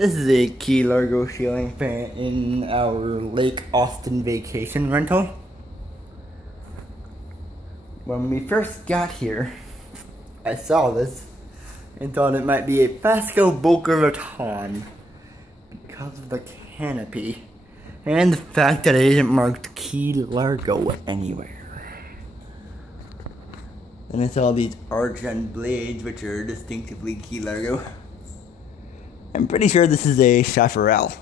This is a Key Largo ceiling fan in our Lake Austin vacation rental. When we first got here, I saw this and thought it might be a Pasco Boca Raton because of the canopy and the fact that it isn't marked Key Largo anywhere. And I saw these argent blades which are distinctively Key Largo. I'm pretty sure this is a chaparral.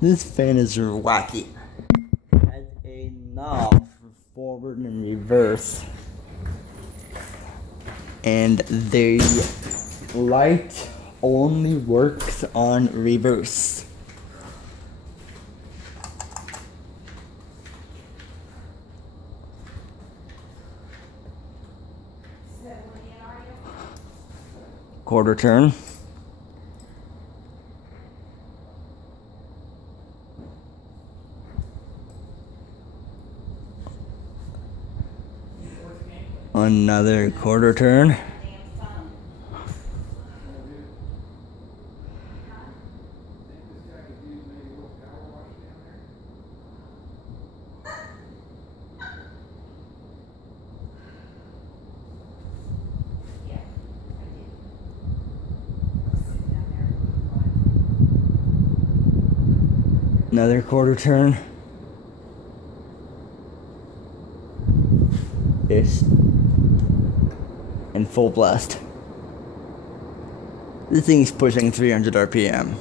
This fan is wacky. It has a knob for forward and reverse. And the light only works on reverse. Quarter turn. Another quarter turn. Another quarter turn. Ish. And full blast. This thing's pushing 300 RPM.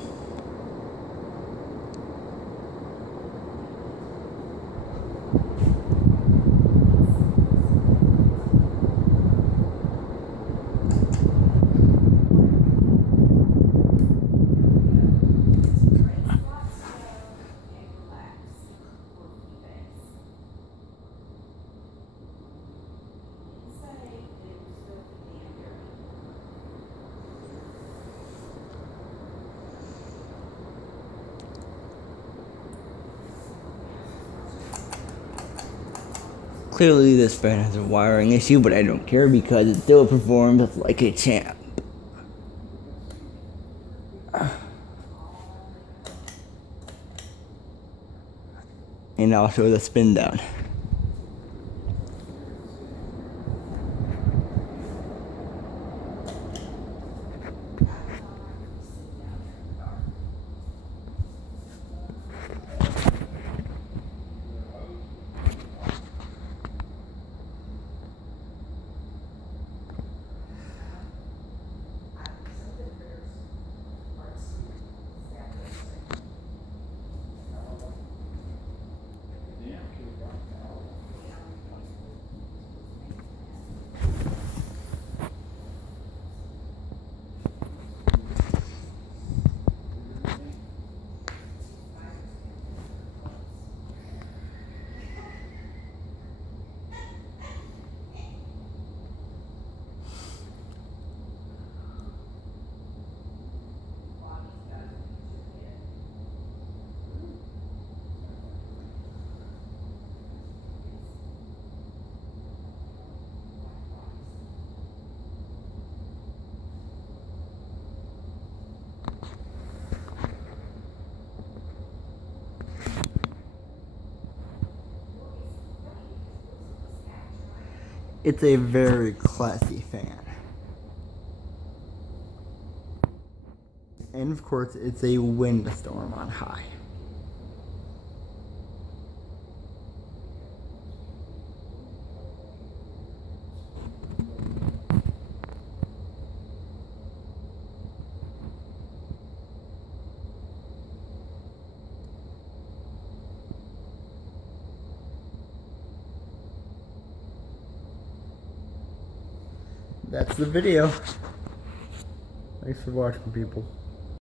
Clearly this fan has a wiring issue, but I don't care because it still performs like a champ. And I'll show the spin down. It's a very classy fan. And of course, it's a windstorm on high. That's the video. Thanks for watching, people.